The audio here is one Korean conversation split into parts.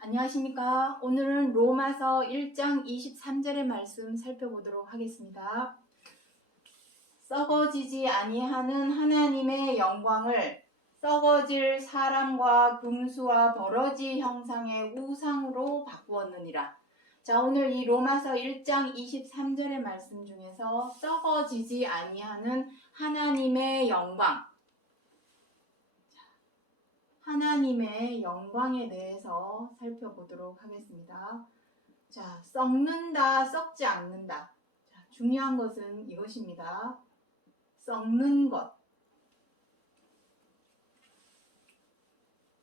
안녕하십니까. 오늘은 로마서 1장 23절의 말씀 살펴보도록 하겠습니다. 썩어지지 아니하는 하나님의 영광을 썩어질 사람과 금수와 버러지 형상의 우상으로 바꾸었느니라. 자, 오늘 이 로마서 1장 23절의 말씀 중에서 썩어지지 아니하는 하나님의 영광, 하나님의 영광에 대해서 살펴보도록 하겠습니다. 자, 썩는다, 썩지 않는다. 자, 중요한 것은 이것입니다. 썩는 것.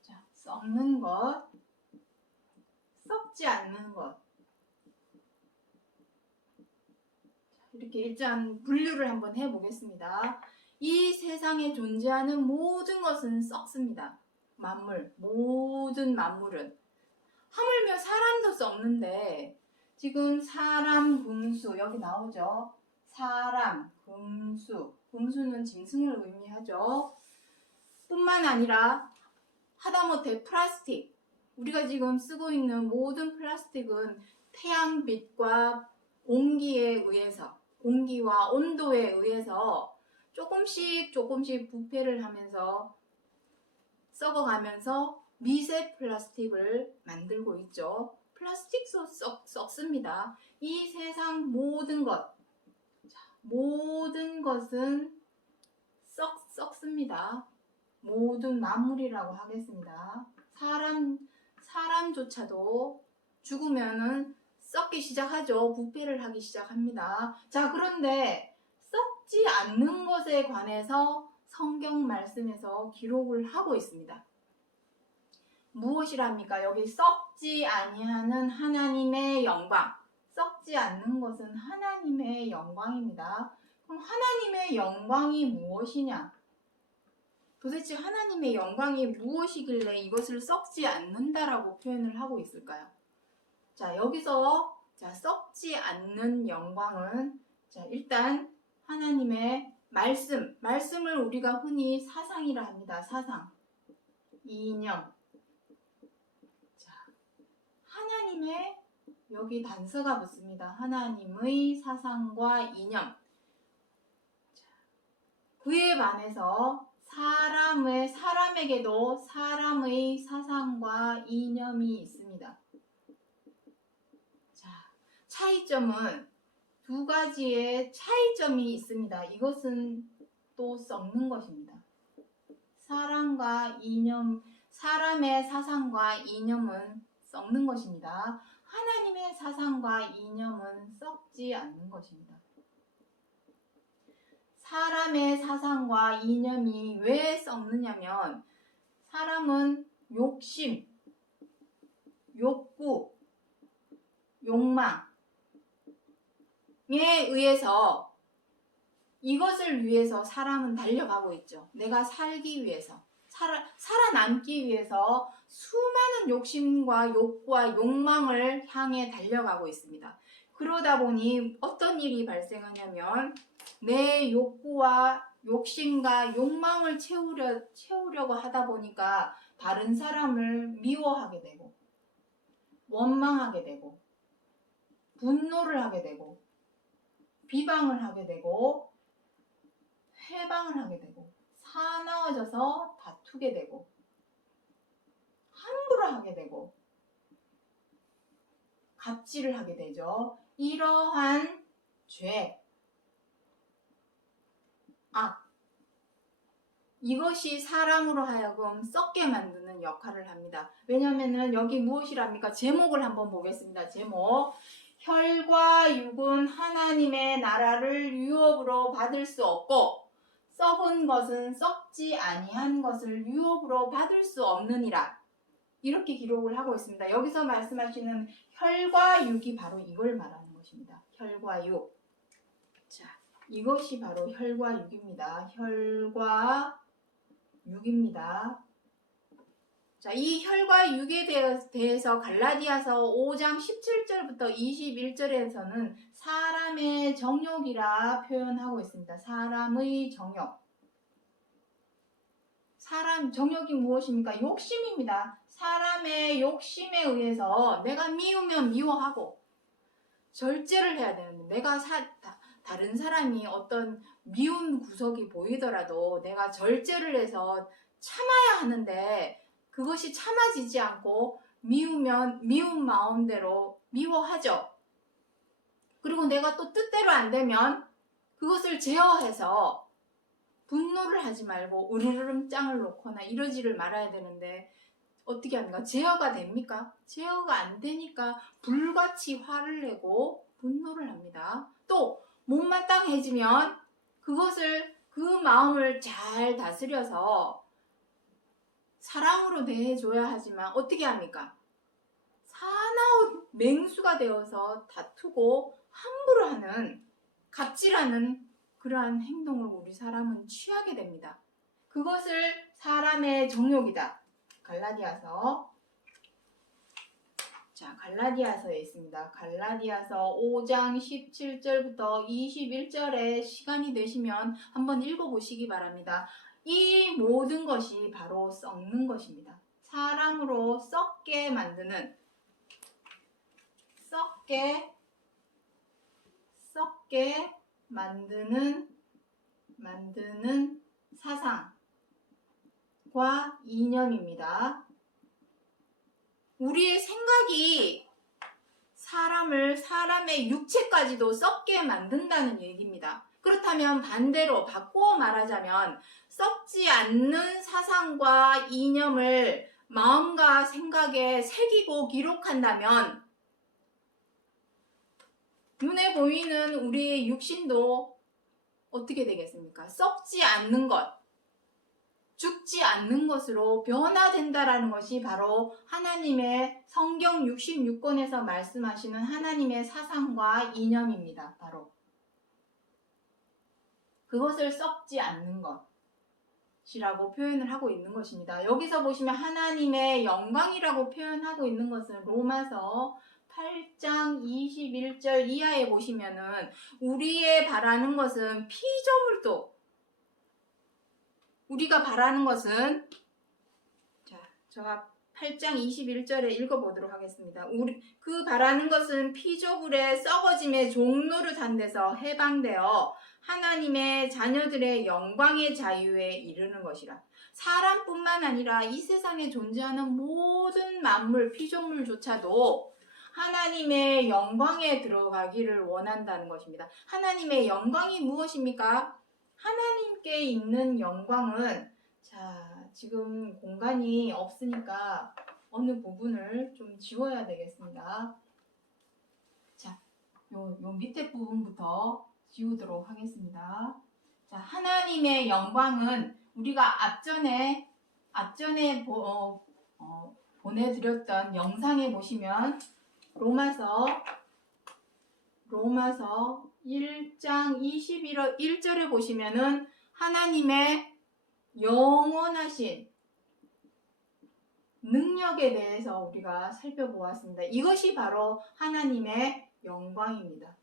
자, 썩는 것, 썩지 않는 것. 자, 이렇게 일단 분류를 한번 해보겠습니다. 이 세상에 존재하는 모든 것은 썩습니다. 만물, 모든 만물은. 하물며 사람도 썩는데 지금 사람, 금수 여기 나오죠. 사람, 금수. 금수는 짐승을 의미하죠. 뿐만 아니라 하다못해 플라스틱. 우리가 지금 쓰고 있는 모든 플라스틱은 태양빛과 공기에 의해서, 공기와 온도에 의해서 조금씩 부패를 하면서 썩어가면서 미세 플라스틱을 만들고 있죠. 플라스틱도 썩습니다. 이 세상 모든 것, 모든 것은 썩습니다. 모든 만물이라고 하겠습니다. 사람조차도 죽으면은 썩기 시작하죠. 부패를 하기 시작합니다. 자, 그런데 썩지 않는 것에 관해서 성경 말씀에서 기록을 하고 있습니다. 무엇이랍니까? 여기 썩지 아니하는 하나님의 영광. 썩지 않는 것은 하나님의 영광입니다. 그럼 하나님의 영광이 무엇이냐? 도대체 하나님의 영광이 무엇이길래 이것을 썩지 않는다라고 표현을 하고 있을까요? 자, 여기서 썩지 않는 영광은 일단 하나님의 말씀을 우리가 흔히 사상이라 합니다. 사상, 이념. 자, 하나님의 여기 단서가 붙습니다. 하나님의 사상과 이념. 자, 그에 반해서 사람에게도 사람의 사상과 이념이 있습니다. 자, 차이점은 두 가지의 차이점이 있습니다. 이것은 또 썩는 것입니다. 사람의 사상과 이념은 썩는 것입니다. 하나님의 사상과 이념은 썩지 않는 것입니다. 사람의 사상과 이념이 왜 썩느냐면 사람은 욕심, 욕구, 욕망에 의해서 이것을 위해서 사람은 달려가고 있죠. 내가 살기 위해서, 살아남기 위해서 수많은 욕심과 욕구와 욕망을 향해 달려가고 있습니다. 그러다 보니 어떤 일이 발생하냐면 내 욕구와 욕심과 욕망을 채우려고 하다 보니까 다른 사람을 미워하게 되고 원망하게 되고 분노를 하게 되고 비방을 하게 되고 회방을 하게 되고 사나워져서 다투게 되고 함부로 하게 되고 갑질을 하게 되죠. 이러한 죄, 악, 이것이 사람으로 하여금 썩게 만드는 역할을 합니다. 왜냐하면 여기 무엇이랍니까? 제목을 한번 보겠습니다. 제목. 혈과 육은 하나님의 나라를 유업으로 받을 수 없고 썩은 것은 썩지 아니한 것을 유업으로 받을 수 없느니라. 이렇게 기록을 하고 있습니다. 여기서 말씀하시는 혈과 육이 바로 이걸 말하는 것입니다. 혈과 육. 자, 이것이 바로 혈과 육입니다. 혈과 육입니다. 자, 이 혈과 육에 대해서 갈라디아서 5장 17절부터 21절에서는 사람의 정욕이라 표현하고 있습니다. 사람의 정욕. 사람 정욕이 무엇입니까? 욕심입니다. 사람의 욕심에 의해서 내가 미우면 미워하고 절제를 해야 되는데 내가 다른 사람이 어떤 미운 구석이 보이더라도 내가 절제를 해서 참아야 하는데 그것이 참아지지 않고 미우면 미운 마음대로 미워하죠. 그리고 내가 또 뜻대로 안 되면 그것을 제어해서 분노를 하지 말고 으르르름 짱을 놓거나 이러지를 말아야 되는데 어떻게 합니까? 제어가 됩니까? 제어가 안 되니까 불같이 화를 내고 분노를 합니다. 또 못마땅해지면 그 마음을 잘 다스려서 사랑으로 대해줘야 하지만 어떻게 합니까? 사나운 맹수가 되어서 다투고 함부로 하는 갑질하는 그러한 행동을 우리 사람은 취하게 됩니다. 그것을 사람의 정욕이다. 갈라디아서에 있습니다. 갈라디아서 5장 17절부터 21절에 시간이 되시면 한번 읽어보시기 바랍니다. 이 모든 것이 바로 썩는 것입니다. 사랑으로 썩게 만드는 사상과 이념입니다. 우리의 생각이 사람의 육체까지도 썩게 만든다는 얘기입니다. 그렇다면 반대로 바꾸어 말하자면 썩지 않는 사상과 이념을 마음과 생각에 새기고 기록한다면 눈에 보이는 우리의 육신도 어떻게 되겠습니까? 썩지 않는 것, 죽지 않는 것으로 변화된다라는 것이 바로 하나님의 성경 66권에서 말씀하시는 하나님의 사상과 이념입니다. 바로 그것을 썩지 않는 것이라고 표현을 하고 있는 것입니다. 여기서 보시면 하나님의 영광이라고 표현하고 있는 것은 로마서 8장 21절 이하에 보시면은 우리의 바라는 것은 피조물도 우리가 바라는 것은 제가 8장 21절에 읽어보도록 하겠습니다. 그 바라는 것은 피조물의 썩어짐의 종로를 탄 데서 해방되어 하나님의 자녀들의 영광의 자유에 이르는 것이라. 사람뿐만 아니라 이 세상에 존재하는 모든 만물, 피조물조차도 하나님의 영광에 들어가기를 원한다는 것입니다. 하나님의 영광이 무엇입니까? 하나님께 있는 영광은 지금 공간이 없으니까 어느 부분을 좀 지워야 되겠습니다. 요 밑에 부분부터 지우도록 하겠습니다. 하나님의 영광은 우리가 앞전에 보내드렸던 영상에 보시면 로마서 1장 21절에 보시면은 하나님의 영원하신 능력에 대해서 우리가 살펴보았습니다. 이것이 바로 하나님의 영광입니다.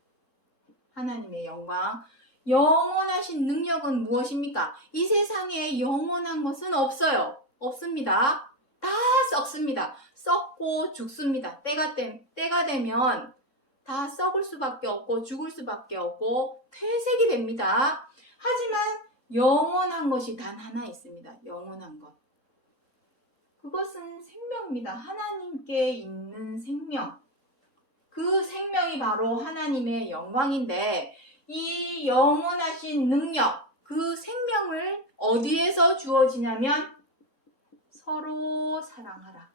하나님의 영광. 영원하신 능력은 무엇입니까? 이 세상에 영원한 것은 없어요. 없습니다. 다 썩습니다. 썩고 죽습니다. 때가 되면 다 썩을 수밖에 없고 죽을 수밖에 없고 퇴색이 됩니다. 하지만 영원한 것이 단 하나 있습니다. 영원한 것. 그것은 생명입니다. 하나님께 있는 생명. 그 생명이 바로 하나님의 영광인데 이 영원하신 능력, 그 생명을 어디에서 주어지냐면 서로 사랑하라.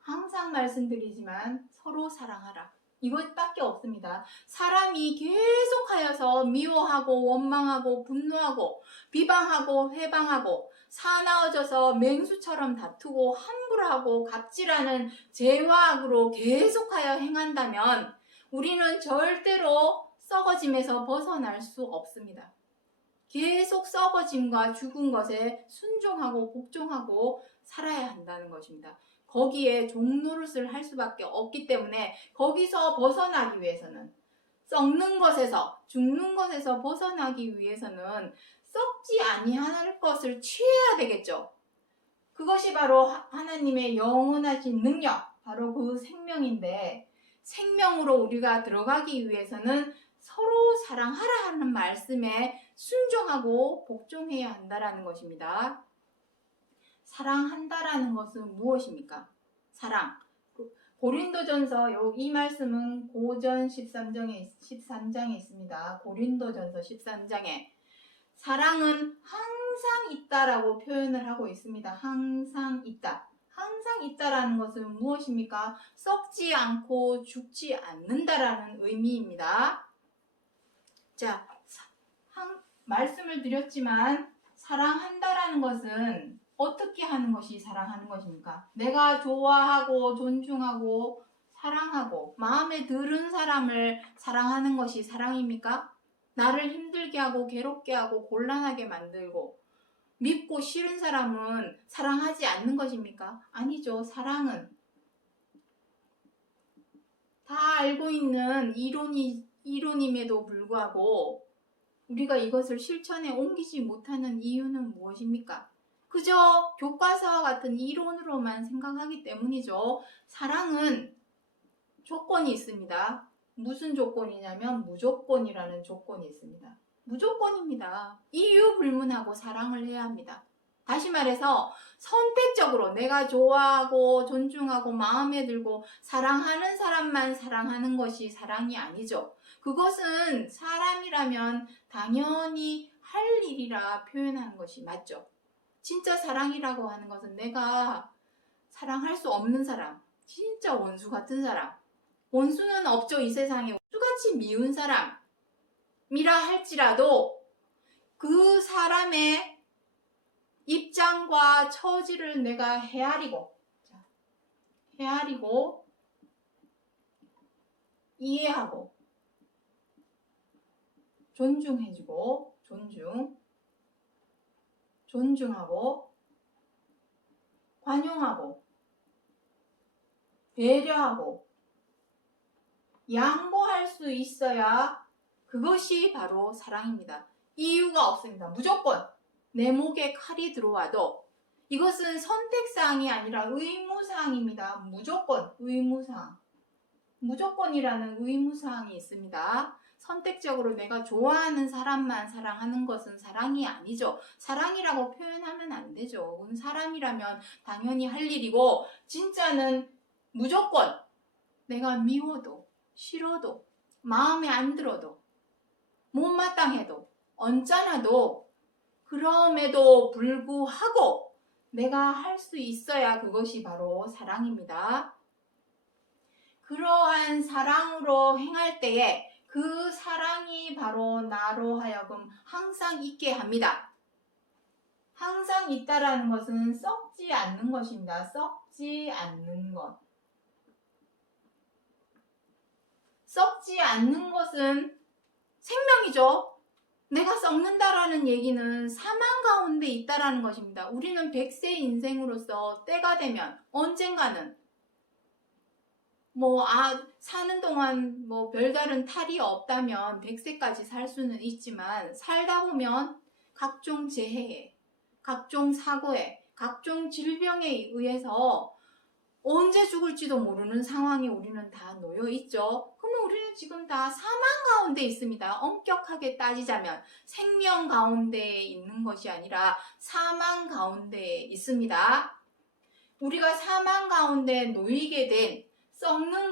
항상 말씀드리지만 서로 사랑하라. 이것밖에 없습니다. 사람이 계속하여서 미워하고 원망하고 분노하고 비방하고 회방하고 사나워져서 맹수처럼 다투고 함부로하고 갑질하는 죄와 악으로 계속하여 행한다면 우리는 절대로 썩어짐에서 벗어날 수 없습니다. 계속 썩어짐과 죽은 것에 순종하고 복종하고 살아야 한다는 것입니다. 거기에 종노릇을 할 수밖에 없기 때문에 거기서 벗어나기 위해서는 썩는 것에서 죽는 것에서 벗어나기 위해서는 썩지 아니할 것을 취해야 되겠죠. 그것이 바로 하나님의 영원하신 능력, 바로 그 생명인데, 생명으로 우리가 들어가기 위해서는 서로 사랑하라 하는 말씀에 순종하고 복종해야 한다라는 것입니다. 사랑한다라는 것은 무엇입니까? 사랑. 고린도전서 이 말씀은 고전 13장에 있습니다. 고린도전서 13장에 사랑은 항상 있다라고 표현을 하고 있습니다. 항상 있다. 항상 있다라는 것은 무엇입니까? 썩지 않고 죽지 않는다라는 의미입니다. 자, 말씀을 드렸지만 사랑한다라는 것은 어떻게 하는 것이 사랑하는 것입니까? 내가 좋아하고 존중하고 사랑하고 마음에 드는 사람을 사랑하는 것이 사랑입니까? 나를 힘들게 하고 괴롭게 하고 곤란하게 만들고 밉고 싫은 사람은 사랑하지 않는 것입니까? 아니죠. 사랑은 다 알고 있는 이론임에도 불구하고 우리가 이것을 실천에 옮기지 못하는 이유는 무엇입니까? 그저 교과서와 같은 이론으로만 생각하기 때문이죠. 사랑은 조건이 있습니다. 무슨 조건이냐면 무조건이라는 조건이 있습니다. 무조건입니다. 이유 불문하고 사랑을 해야 합니다. 다시 말해서 선택적으로 내가 좋아하고 존중하고 마음에 들고 사랑하는 사람만 사랑하는 것이 사랑이 아니죠. 그것은 사람이라면 당연히 할 일이라 표현하는 것이 맞죠. 진짜 사랑이라고 하는 것은 내가 사랑할 수 없는 사람, 진짜 원수 같은 사람, 원수는 없죠. 이 세상에 원수같이 미운 사람이라 할지라도 그 사람의 입장과 처지를 내가 헤아리고 이해하고 존중해주고 존중하고 관용하고 배려하고 양보할 수 있어야 그것이 바로 사랑입니다. 이유가 없습니다. 무조건 내 목에 칼이 들어와도 이것은 선택사항이 아니라 의무사항입니다. 무조건 의무사항. 무조건이라는 의무사항이 있습니다. 선택적으로 내가 좋아하는 사람만 사랑하는 것은 사랑이 아니죠. 사랑이라고 표현하면 안 되죠. 사람이라면 당연히 할 일이고 진짜는 무조건 내가 미워도 싫어도 마음에 안 들어도 못마땅해도 언짢아도 그럼에도 불구하고 내가 할 수 있어야 그것이 바로 사랑입니다. 그러한 사랑으로 행할 때에 그 사랑이 바로 나로 하여금 항상 있게 합니다. 항상 있다라는 것은 썩지 않는 것입니다. 썩지 않는 것. 썩지 않는 것은 생명이죠. 내가 썩는다라는 얘기는 사망 가운데 있다라는 것입니다. 우리는 100세 인생으로서 때가 되면 언젠가는 사는 동안 별다른 탈이 없다면 100세까지 살 수는 있지만 살다 보면 각종 재해에, 각종 사고에, 각종 질병에 의해서 언제 죽을지도 모르는 상황에 우리는 다 놓여 있죠. 그러면 우리는 지금 다 사망 가운데 있습니다. 엄격하게 따지자면 생명 가운데 있는 것이 아니라 사망 가운데 있습니다. 우리가 사망 가운데 놓이게 된 썩는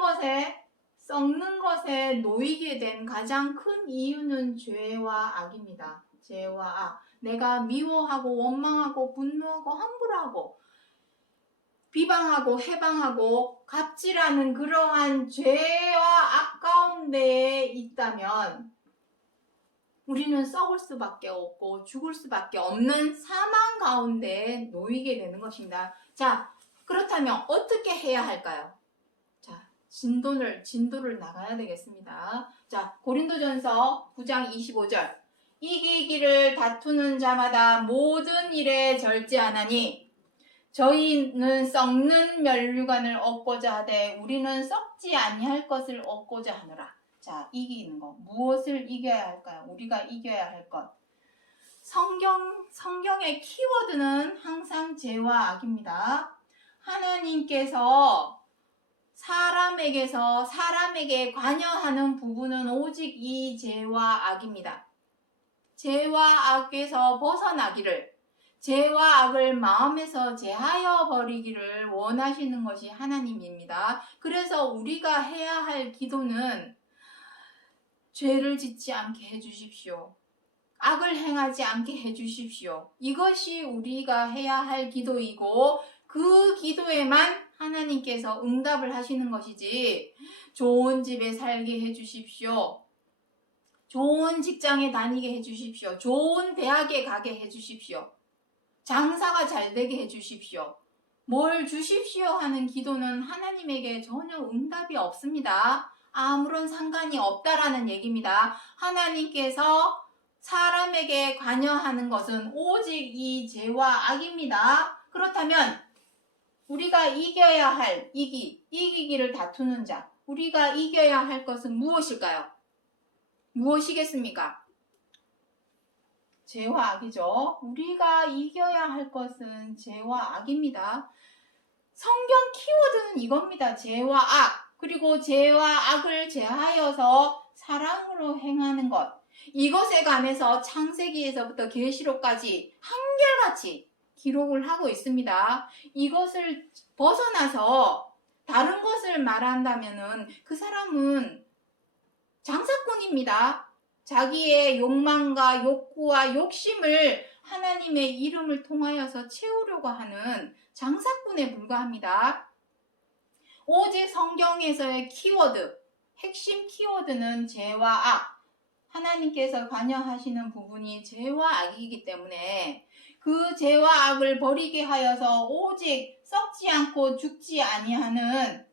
것에 놓이게 된 가장 큰 이유는 죄와 악입니다. 죄와 악. 내가 미워하고 원망하고 분노하고 함부로하고 비방하고 해방하고 갑질하는 그러한 죄와 악 가운데 있다면 우리는 썩을 수밖에 없고 죽을 수밖에 없는 사망 가운데 놓이게 되는 것입니다. 자, 그렇다면 어떻게 해야 할까요? 자, 진도를 나가야 되겠습니다. 자, 고린도전서 9장 25절. 이기기를 다투는 자마다 모든 일에 절제하나니 저희는 썩는 멸류관을 얻고자 하되 우리는 썩지 아니할 것을 얻고자 하노라. 자, 이기는 것. 무엇을 이겨야 할까요? 우리가 이겨야 할 것. 성경의 키워드는 항상 죄와 악입니다. 하나님께서 사람에게 관여하는 부분은 오직 이 죄와 악입니다. 죄와 악에서 벗어나기를, 죄와 악을 마음에서 제하여 버리기를 원하시는 것이 하나님입니다. 그래서 우리가 해야 할 기도는 죄를 짓지 않게 해주십시오. 악을 행하지 않게 해주십시오. 이것이 우리가 해야 할 기도이고 그 기도에만 하나님께서 응답을 하시는 것이지, 좋은 집에 살게 해주십시오, 좋은 직장에 다니게 해주십시오, 좋은 대학에 가게 해주십시오, 장사가 잘 되게 해주십시오, 뭘 주십시오 하는 기도는 하나님에게 전혀 응답이 없습니다. 아무런 상관이 없다라는 얘기입니다. 하나님께서 사람에게 관여하는 것은 오직 이 죄와 악입니다. 그렇다면 우리가 이겨야 할 이기기를 다투는 자, 우리가 이겨야 할 것은 무엇일까요? 무엇이겠습니까? 죄와 악이죠. 우리가 이겨야 할 것은 죄와 악입니다. 성경 키워드는 이겁니다. 죄와 악, 그리고 죄와 악을 제하여서 사랑으로 행하는 것. 이것에 관해서 창세기에서부터 계시록까지 한결같이 기록을 하고 있습니다. 이것을 벗어나서 다른 것을 말한다면은 그 사람은 장사꾼입니다. 자기의 욕망과 욕구와 욕심을 하나님의 이름을 통하여서 채우려고 하는 장사꾼에 불과합니다. 오직 성경에서의 키워드, 핵심 키워드는 죄와 악, 하나님께서 관여하시는 부분이 죄와 악이기 때문에 그 죄와 악을 버리게 하여서 오직 썩지 않고 죽지 아니하는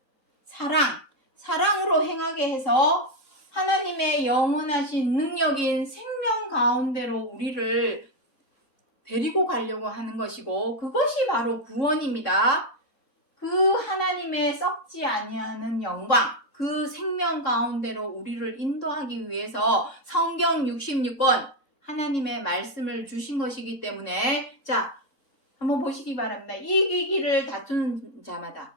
사랑으로 행하게 해서 하나님의 영원하신 능력인 생명 가운데로 우리를 데리고 가려고 하는 것이고, 그것이 바로 구원입니다. 그 하나님의 썩지 아니하는 영광, 그 생명 가운데로 우리를 인도하기 위해서 성경 66권 하나님의 말씀을 주신 것이기 때문에, 자, 한번 보시기 바랍니다. 이기기를 다투는 자마다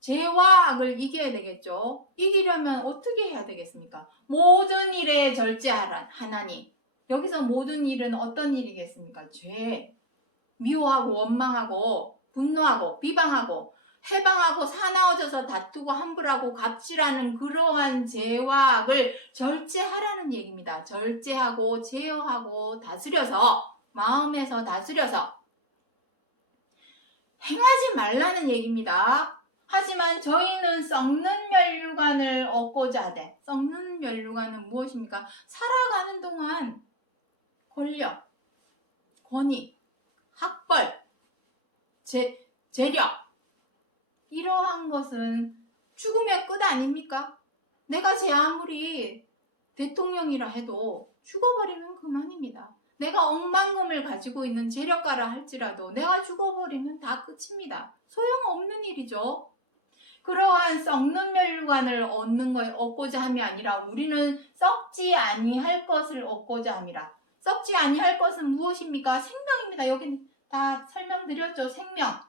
죄와 악을 이겨야 되겠죠. 이기려면 어떻게 해야 되겠습니까? 모든 일에 절제하라 하나니. 여기서 모든 일은 어떤 일이겠습니까? 죄, 미워하고 원망하고 분노하고 비방하고 해방하고 사나워져서 다투고 함부로하고 갑질하는 그러한 죄와 악을 절제하라는 얘기입니다. 절제하고 제어하고 다스려서, 마음에서 다스려서 행하지 말라는 얘기입니다. 하지만 저희는 썩는 면류관을 얻고자 하되, 썩는 면류관은 무엇입니까? 살아가는 동안 권력, 권위, 학벌, 재력, 이러한 것은 죽음의 끝 아닙니까? 내가 제 아무리 대통령이라 해도 죽어버리면 그만입니다. 내가 억만금을 가지고 있는 재력가라 할지라도 내가 죽어버리면 다 끝입니다. 소용없는 일이죠. 그러한 썩는 면류관을 얻고자 함이 아니라 우리는 썩지 아니할 것을 얻고자 함이라. 썩지 아니할 것은 무엇입니까? 생명입니다. 여기 다 설명드렸죠. 생명.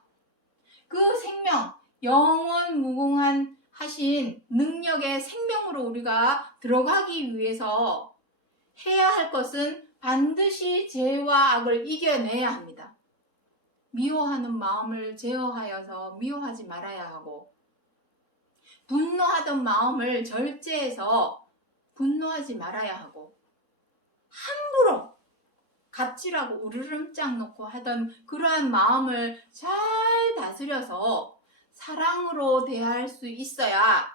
그 생명, 영원 무궁한 하신 능력의 생명으로 우리가 들어가기 위해서 해야 할 것은 반드시 죄와 악을 이겨내야 합니다. 미워하는 마음을 제어하여서 미워하지 말아야 하고, 분노하던 마음을 절제해서 분노하지 말아야 하고, 함부로 갑질하고 우르름장 놓고 하던 그러한 마음을 잘 다스려서 사랑으로 대할 수 있어야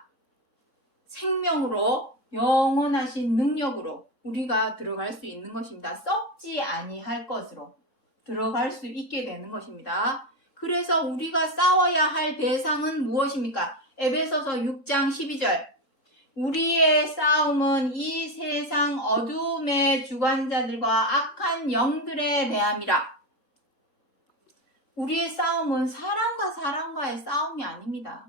생명으로 영원하신 능력으로 우리가 들어갈 수 있는 것입니다. 썩지 아니할 것으로 들어갈 수 있게 되는 것입니다. 그래서 우리가 싸워야 할 대상은 무엇입니까? 에베소서 6장 12절. 우리의 싸움은 이 세상 어두움의 주관자들과 악한 영들에 대함이라. 우리의 싸움은 사람과 사람과의 싸움이 아닙니다.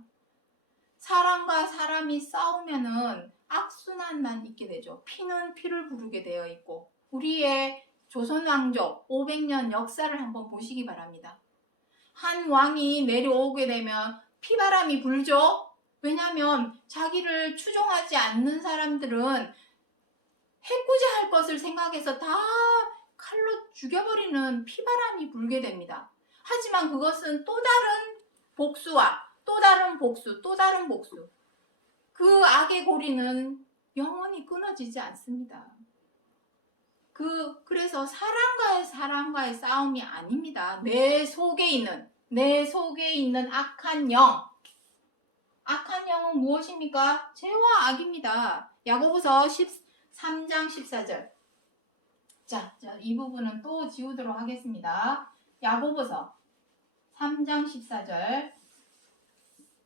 사람과 사람이 싸우면은 악순환만 있게 되죠. 피는 피를 부르게 되어 있고, 우리의 조선 왕족 500년 역사를 한번 보시기 바랍니다. 한 왕이 내려오게 되면 피바람이 불죠. 왜냐하면 자기를 추종하지 않는 사람들은 해코지 할 것을 생각해서 다 칼로 죽여버리는 피바람이 불게 됩니다. 하지만 그것은 또 다른 복수와 또 다른 복수, 또 다른 복수. 그 악의 고리는 영원히 끊어지지 않습니다. 그래서 사람과의 싸움이 아닙니다. 내 속에 있는 악한 영은 무엇입니까? 죄와 악입니다. 야고보서 13장 14절. 자, 이 부분은 또 지우도록 하겠습니다. 야고보서 3장 14절.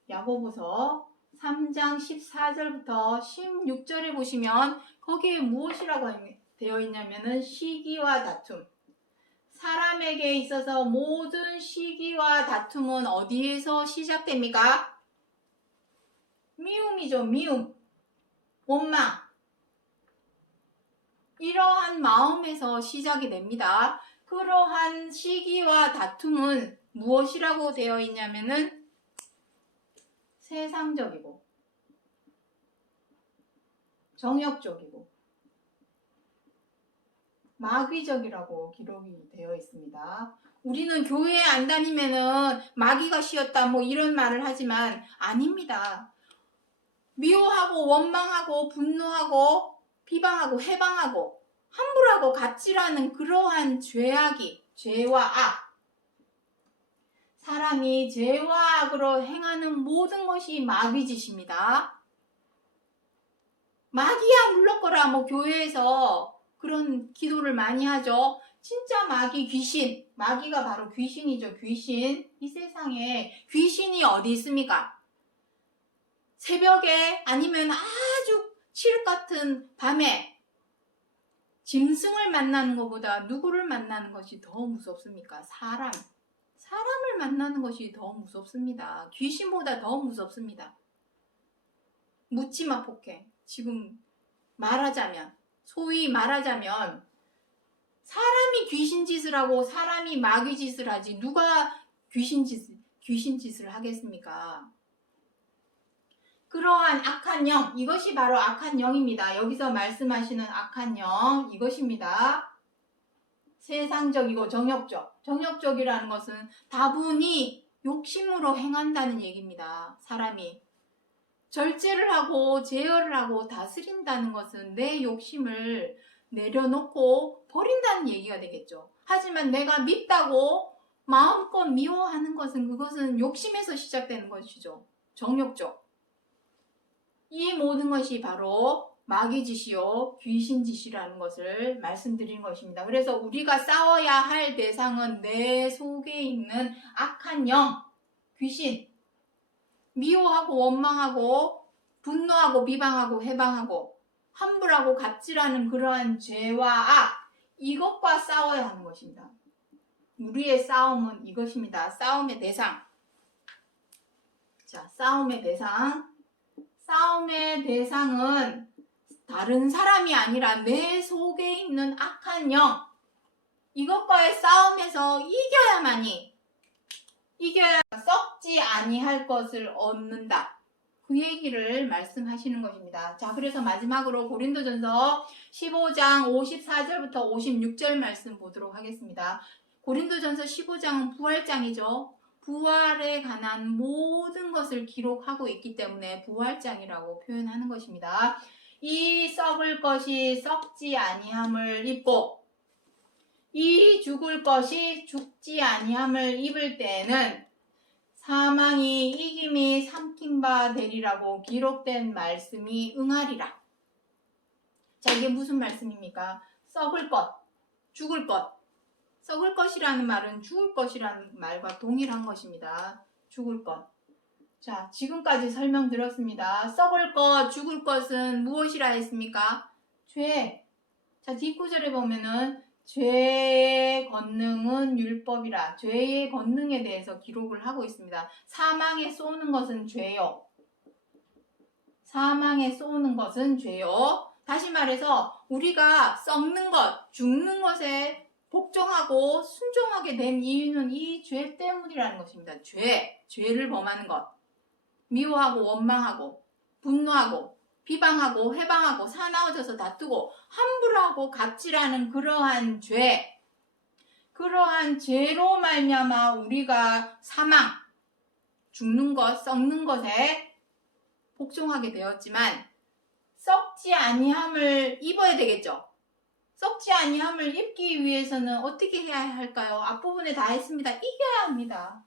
야고보서 3장 14절부터 16절에 보시면 거기에 무엇이라고 되어 있냐면은 시기와 다툼. 사람에게 있어서 모든 시기와 다툼은 어디에서 시작됩니까? 미움이죠. 미움. 원망. 이러한 마음에서 시작이 됩니다. 그러한 시기와 다툼은 무엇이라고 되어 있냐면은 세상적이고 정욕적이고 마귀적이라고 기록이 되어 있습니다. 우리는 교회에 안 다니면은 마귀가 씌었다 뭐 이런 말을 하지만 아닙니다. 미워하고 원망하고 분노하고 비방하고 해방하고 함부로하고 갑질하는 그러한 죄와 악, 사람이 죄와 악으로 행하는 모든 것이 마귀짓입니다. 마귀야 물러거라 뭐 교회에서 그런 기도를 많이 하죠. 진짜 마귀가 바로 귀신이죠. 귀신. 이 세상에 귀신이 어디 있습니까? 새벽에 아니면 아주 칠흑 같은 밤에 짐승을 만나는 것보다 누구를 만나는 것이 더 무섭습니까? 사람을 만나는 것이 더 무섭습니다. 귀신보다 더 무섭습니다. 묻지마 폭행. 지금 소위 말하자면 사람이 귀신짓을 하고 사람이 마귀짓을 하지 누가 귀신짓을 하겠습니까? 그러한 악한 영, 이것이 바로 악한 영입니다. 여기서 말씀하시는 악한 영, 이것입니다. 세상적이고 정욕적이라는 것은 다분히 욕심으로 행한다는 얘기입니다. 사람이 절제를 하고 제어를 하고 다스린다는 것은 내 욕심을 내려놓고 버린다는 얘기가 되겠죠. 하지만 내가 밉다고 마음껏 미워하는 그것은 욕심에서 시작되는 것이죠. 정욕적. 이 모든 것이 바로 마귀짓이요 귀신짓이라는 것을 말씀드린 것입니다. 그래서 우리가 싸워야 할 대상은 내 속에 있는 악한 영, 귀신, 미워하고 원망하고 분노하고 비방하고 해방하고 함부로하고 갑질하는 그러한 죄와 악, 이것과 싸워야 하는 것입니다. 우리의 싸움은 이것입니다. 싸움의 대상. 자, 싸움의 대상은 다른 사람이 아니라 내 속에 있는 악한 영, 이것과의 싸움에서 이겨야 썩지 아니할 것을 얻는다. 그 얘기를 말씀하시는 것입니다. 자, 그래서 마지막으로 고린도전서 15장 54절부터 56절 말씀 보도록 하겠습니다. 고린도전서 15장은 부활장이죠. 부활에 관한 모든 것을 기록하고 있기 때문에 부활장이라고 표현하는 것입니다. 이 썩을 것이 썩지 아니함을 입고 이 죽을 것이 죽지 아니함을 입을 때에는 사망이 이김이 삼킨 바 되리라고 기록된 말씀이 응하리라. 자, 이게 무슨 말씀입니까? 썩을 것, 죽을 것. 썩을 것이라는 말은 죽을 것이라는 말과 동일한 것입니다. 죽을 것. 자, 지금까지 설명드렸습니다. 썩을 것, 죽을 것은 무엇이라 했습니까? 죄. 자, 뒷구절에 보면은 죄의 권능은 율법이라. 죄의 권능에 대해서 기록을 하고 있습니다. 사망에 쏘는 것은 죄요. 사망에 쏘는 것은 죄요. 다시 말해서 우리가 썩는 것, 죽는 것에 복종하고 순종하게 된 이유는 이 죄 때문이라는 것입니다. 죄를 범하는 것. 미워하고 원망하고 분노하고 비방하고 회방하고 사나워져서 다투고 함부로 하고 갑질하는 그러한 죄. 그러한 죄로 말미암아 우리가 사망, 죽는 것, 썩는 것에 복종하게 되었지만 썩지 아니함을 입어야 되겠죠. 썩지 아니함을 입기 위해서는 어떻게 해야 할까요? 앞부분에 다 했습니다. 이겨야 합니다.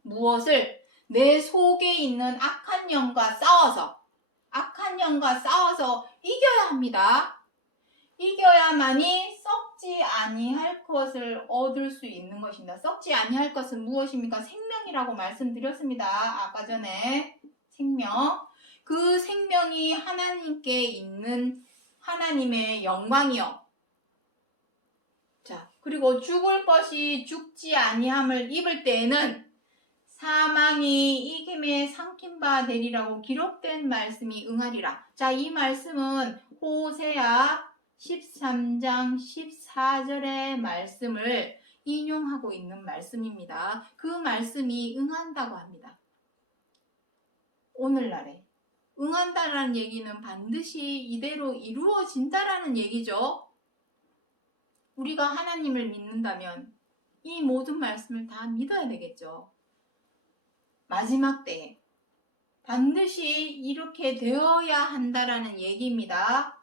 무엇을? 내 속에 있는 악한 영과 싸워서 이겨야 합니다. 이겨야만이 썩지 아니할 것을 얻을 수 있는 것입니다. 썩지 아니할 것은 무엇입니까? 생명이라고 말씀드렸습니다. 아까 전에 생명. 그 생명이 하나님께 있는 하나님의 영광이요. 자, 그리고 죽을 것이 죽지 아니함을 입을 때에는 사망이 이김에 삼킨 바 되리라고 기록된 말씀이 응하리라. 자, 이 말씀은 호세아 13장 14절의 말씀을 인용하고 있는 말씀입니다. 그 말씀이 응한다고 합니다. 오늘날에 응한다라는 얘기는 반드시 이대로 이루어진다라는 얘기죠. 우리가 하나님을 믿는다면 이 모든 말씀을 다 믿어야 되겠죠. 마지막 때에 반드시 이렇게 되어야 한다라는 얘기입니다.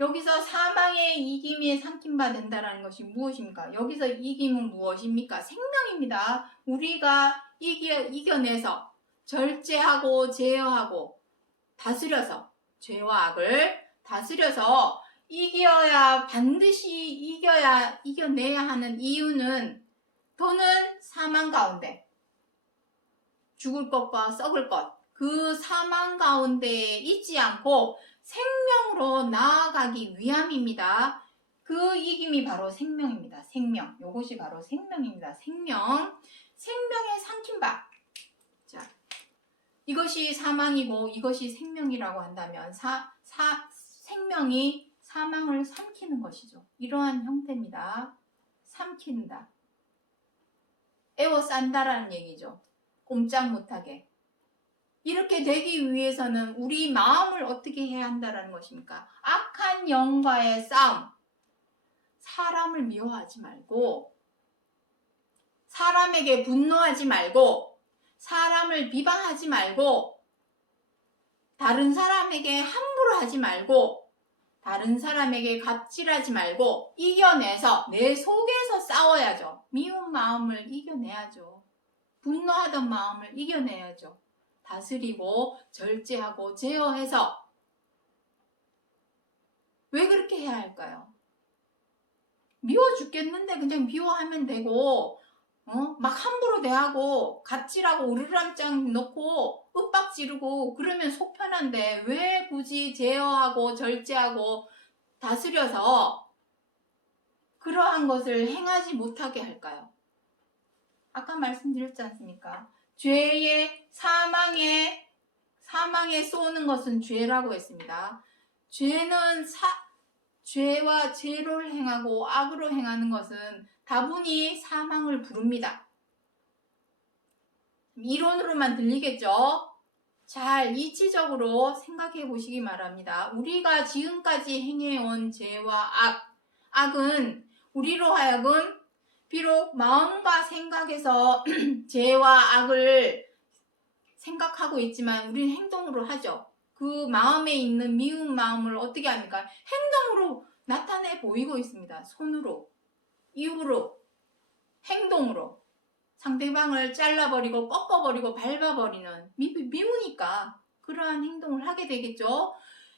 여기서 사망의 이김에 삼킨 바 된다라는 것이 무엇입니까? 여기서 이김은 무엇입니까? 생명입니다. 우리가 이겨내서 절제하고 제어하고 다스려서 죄와 악을 다스려서 반드시 이겨내야 하는 이유는 또는 사망 가운데 죽을 것과 썩을 것, 그 사망 가운데에 있지 않고 생명으로 나아가기 위함입니다. 그 이김이 바로 생명입니다. 생명. 이것이 바로 생명입니다. 생명에 삼킨 바. 자, 이것이 사망이고 이것이 생명이라고 한다면 생명이 사망을 삼키는 것이죠. 이러한 형태입니다. 삼킨다. 에워싼다라는 얘기죠. 꼼짝 못하게. 이렇게 되기 위해서는 우리 마음을 어떻게 해야 한다라는 것입니까? 악한 영과의 싸움. 사람을 미워하지 말고, 사람에게 분노하지 말고, 사람을 비방하지 말고, 다른 사람에게 함부로 하지 말고, 다른 사람에게 갑질하지 말고 이겨내서 내 속에서 싸워야죠. 미운 마음을 이겨내야죠. 분노하던 마음을 이겨내야죠. 다스리고 절제하고 제어해서. 왜 그렇게 해야 할까요? 미워 죽겠는데 그냥 미워하면 되고 막 함부로 대하고 갑질하고 으르렁장 넣고 윽박 지르고 그러면 속 편한데 왜 굳이 제어하고 절제하고 다스려서 그러한 것을 행하지 못하게 할까요? 아까 말씀드렸지 않습니까? 죄의 사망에 쏘는 것은 죄라고 했습니다. 죄는 죄와 죄를 행하고 악으로 행하는 것은 다분히 사망을 부릅니다. 이론으로만 들리겠죠? 잘 이치적으로 생각해 보시기 바랍니다. 우리가 지금까지 행해온 죄와 악은 우리로 하여금 비록 마음과 생각에서 죄와 악을 생각하고 있지만 우리는 행동으로 하죠. 그 마음에 있는 미운 마음을 어떻게 합니까? 행동으로 나타내 보이고 있습니다. 손으로, 입으로, 행동으로 상대방을 잘라버리고 꺾어버리고 밟아버리는 미우니까 그러한 행동을 하게 되겠죠.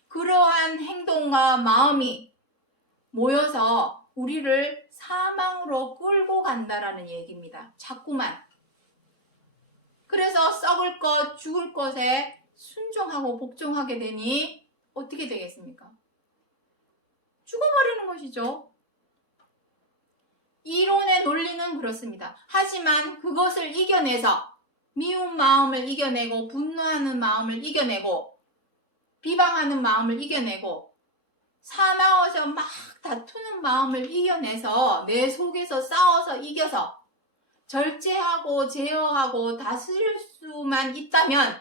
그러한 행동과 마음이 모여서 우리를 사망으로 끌고 간다라는 얘기입니다. 자꾸만. 그래서 썩을 것, 죽을 것에 순종하고 복종하게 되니 어떻게 되겠습니까? 죽어버리는 것이죠. 이론의 논리는 그렇습니다. 하지만 그것을 이겨내서 미운 마음을 이겨내고 분노하는 마음을 이겨내고 비방하는 마음을 이겨내고 사나워서 막 다투는 마음을 이겨내서 내 속에서 싸워서 이겨서 절제하고 제어하고 다스릴 수만 있다면,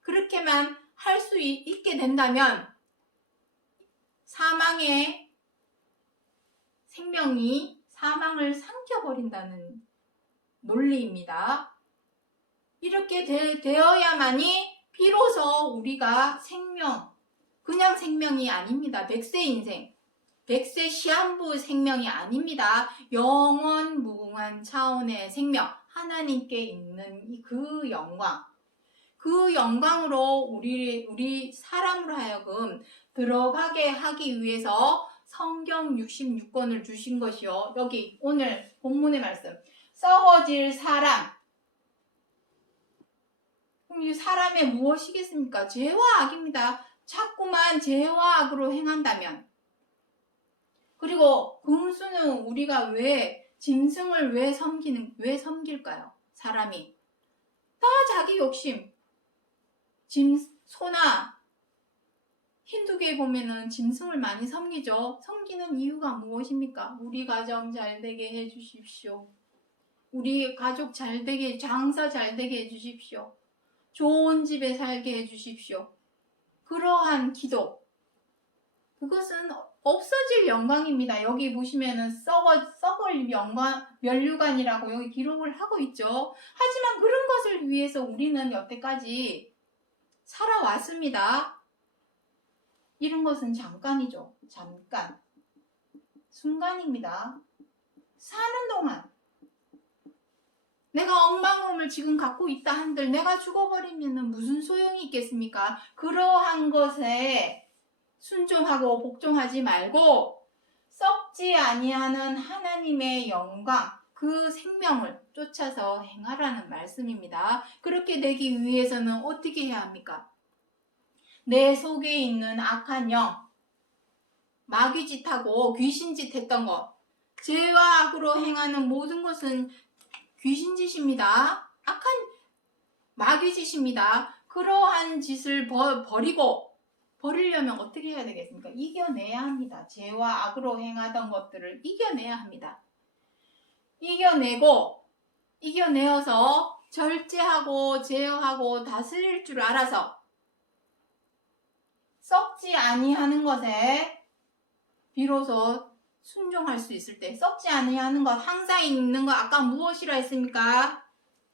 그렇게만 할 수 있게 된다면 사망의 생명이 사망을 삼켜버린다는 논리입니다. 이렇게 되어야만이 비로소 우리가 생명, 그냥 생명이 아닙니다. 백세 인생, 백세 시한부 생명이 아닙니다. 영원 무궁한 차원의 생명, 하나님께 있는 그 영광, 그 영광으로 우리 사람으로 하여금 들어가게 하기 위해서 성경 66권을 주신 것이요. 여기 오늘 본문의 말씀, 썩어질 사람. 그럼 이 사람의 무엇이겠습니까? 죄와 악입니다. 자꾸만 죄와 악으로 행한다면, 그리고 금수는 우리가 왜 짐승을 왜 섬길까요? 사람이 다 자기 욕심. 소나 힌두교에 보면은 짐승을 많이 섬기죠. 섬기는 이유가 무엇입니까? 우리 가정 잘 되게 해주십시오. 우리 가족 잘 되게, 장사 잘 되게 해주십시오. 좋은 집에 살게 해주십시오. 그러한 기도, 그것은 없어질 영광입니다. 여기 보시면은 썩을 영광, 면류관이라고 여기 기록을 하고 있죠. 하지만 그런 것을 위해서 우리는 여태까지 살아왔습니다. 이런 것은 잠깐이죠. 잠깐. 순간입니다. 사는 동안 내가 억만금을 지금 갖고 있다 한들 내가 죽어버리면 무슨 소용이 있겠습니까? 그러한 것에 순종하고 복종하지 말고 썩지 아니하는 하나님의 영광, 그 생명을 쫓아서 행하라는 말씀입니다. 그렇게 되기 위해서는 어떻게 해야 합니까? 내 속에 있는 악한 영, 마귀짓하고 귀신짓 했던 것, 죄와 악으로 행하는 모든 것은 귀신짓입니다. 악한 마귀짓입니다. 그러한 짓을 버리려면 어떻게 해야 되겠습니까? 이겨내야 합니다. 죄와 악으로 행하던 것들을 이겨내야 합니다. 이겨내어서 절제하고 제어하고 다스릴 줄 알아서 썩지 아니하는 것에 비로소 순종할 수 있을 때, 썩지 아니하는 것, 항상 있는 것, 아까 무엇이라 했습니까?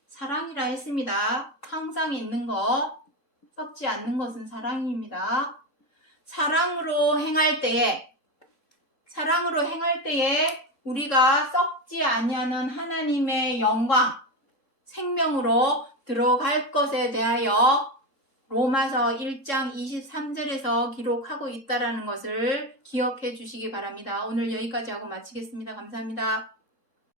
사랑이라 했습니다. 항상 있는 것, 썩지 않는 것은 사랑입니다. 사랑으로 행할 때에 우리가 썩지 아니하는 하나님의 영광, 생명으로 들어갈 것에 대하여 로마서 1장 23절에서 기록하고 있다는 것을 기억해 주시기 바랍니다. 오늘 여기까지 하고 마치겠습니다. 감사합니다.